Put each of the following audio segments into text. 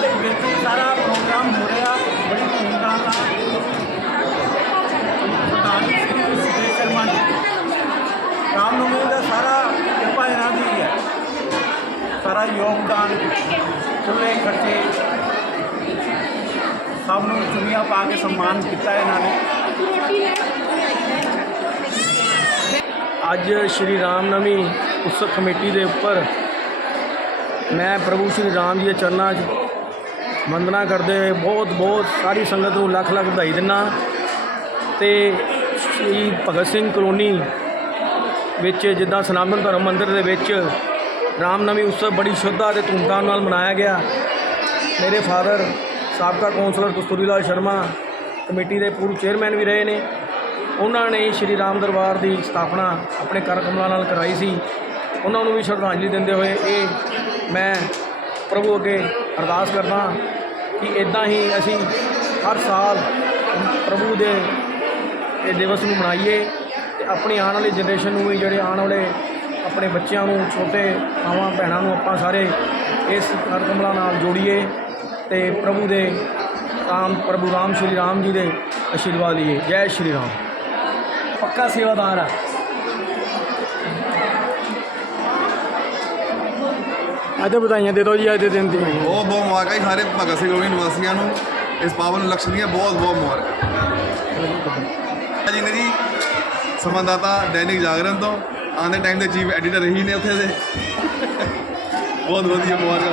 ਦੇ ਵਿੱਚ ਹੀ ਸਾਰਾ ਪ੍ਰੋਗਰਾਮ ਹੋ ਰਿਹਾ। ਬੜੀ ਧੂਮਧਾਮ ਨਾਲ। ਸਰਦਾਰਨੀ ਸਿੰਘ ਸੁਖਦੇਵ ਸ਼ਰਮਾ ਜੀ ਰਾਮਨਵਮੀ ਦਾ। ਸਾਰਾ ਕਿਰਪਾ ਇਹਨਾਂ ਦੀ ਹੈ। ਸਾਰਾ ਯੋਗਦਾਨ ਚੁੱਲ੍ਹੇ ਖੱਟੇ। ਸਭ ਨੂੰ ਚੁੰਨੀਆਂ ਪਾ ਕੇ ਸਨਮਾਨ ਕੀਤਾ ਇਹਨਾਂ ਨੇ। ਅੱਜ ਸ਼੍ਰੀ ਰਾਮਨਵਮੀ ਉਤਸਵ ਕਮੇਟੀ ਦੇ ਉੱਪਰ ਮੈਂ ਪ੍ਰਭੂ ਸ਼੍ਰੀ ਰਾਮ ਜੀ ਦੇ ਚਰਨਾਂ 'ਚ ਵੰਦਨਾ ਕਰਦੇ ਹੋਏ ਬਹੁਤ ਬਹੁਤ ਸਾਰੀ ਸੰਗਤ ਨੂੰ ਲੱਖ ਲੱਖ ਵਧਾਈ ਦਿੰਦਾ ਤੇ ਸ਼ਹੀਦ ਭਗਤ ਸਿੰਘ ਕਲੋਨੀ ਵਿੱਚ ਜਿੱਦਾਂ ਸਨਾਤਨ ਧਰਮ ਮੰਦਿਰ ਦੇ ਵਿੱਚ ਰਾਮਨਵਮੀ ਉਤਸਵ ਬੜੀ ਸ਼ਰਧਾ ਤੇ ਧੂਮਧਾਮ ਨਾਲ ਮਨਾਇਆ ਗਿਆ। ਮੇਰੇ ਫਾਦਰ ਸਾਬਕਾ ਕੌਂਸਲਰ ਕਸਤੂਰੀ ਲਾਲ ਸ਼ਰਮਾ, ਕਮੇਟੀ ਦੇ ਪੂਰਵ ਚੇਅਰਮੈਨ ਵੀ ਰਹੇ ਨੇ। ਉਹਨਾਂ ਨੇ ਸ਼੍ਰੀ ਰਾਮ ਦਰਬਾਰ ਦੀ ਸਥਾਪਨਾ ਆਪਣੇ ਕਰ ਨਾਲ ਕਰਾਈ ਸੀ। ਉਹਨਾਂ ਨੂੰ ਵੀ ਸ਼ਰਧਾਂਜਲੀ ਦਿੰਦੇ ਹੋਏ ਇਹ ਮੈਂ ਪ੍ਰਭੂ ਅੱਗੇ ਅਰਦਾਸ ਕਰਦਾ ਕਿ ਇਦਾਂ ਹੀ ਅਸੀਂ ਹਰ ਸਾਲ ਪ੍ਰਭੂ ਦੇ ਇਹ ਦਿਵਸ ਨੂੰ ਮਨਾਈਏ ਤੇ ਆਪਣੀ ਆਉਣ ਵਾਲੀ ਜਨਰੇਸ਼ਨ ਨੂੰ ਵੀ ਜਿਹੜੇ ਆਉਣ ਵਾਲੇ ਆਪਣੇ ਬੱਚਿਆਂ ਨੂੰ, ਛੋਟੇ ਮਾਵਾਂ, ਭੈਣਾਂ ਨੂੰ ਆਪਾਂ ਸਾਰੇ ਇਸ ਕਰ ਨਾਲ ਜੋੜੀਏ ਤੇ ਪ੍ਰਭੂ ਦੇ ਰਾਮ, ਪ੍ਰਭੂ ਰਾਮ, ਸ਼੍ਰੀ ਰਾਮ ਜੀ ਦੇ ਆਸ਼ੀਰਵਾਦ ਲਈਏ। ਜੈ ਸ਼੍ਰੀ ਰਾਮ। ਪੱਕਾ ਸੇਵਾਦਾਰ ਆ। ਅੱਜ ਵਧਾਈਆਂ ਦੇ ਦਿਓ ਜੀ ਅੱਜ ਦੇ ਦਿਨ ਦੀ। ਬਹੁਤ ਬਹੁਤ ਮੁਬਾਰਕਾਂ ਜੀ ਸਾਰੇ ਭਗਤ ਸਿੰਘ ਕਲੋਨੀ ਨਿਵਾਸੀਆਂ ਨੂੰ। ਇਸ ਪਾਵਨ ਲਕਸ਼ ਦੀਆਂ ਬਹੁਤ ਬਹੁਤ ਮੁਬਾਰਕਾਂ। ਜੀ ਨੇ ਜੀ, ਸੰਵਾਦਦਾਤਾ ਦੈਨਿਕ ਜਾਗਰਣ ਤੋਂ। ਆਉਂਦੇ ਟਾਈਮ ਦੇ ਚੀਫ ਐਡੀਟਰ ਰਹੀ ਨੇ ਉੱਥੇ ਦੇ। ਬਹੁਤ ਵਧੀਆ ਮੁਬਾਰਕਾਂ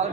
ਆ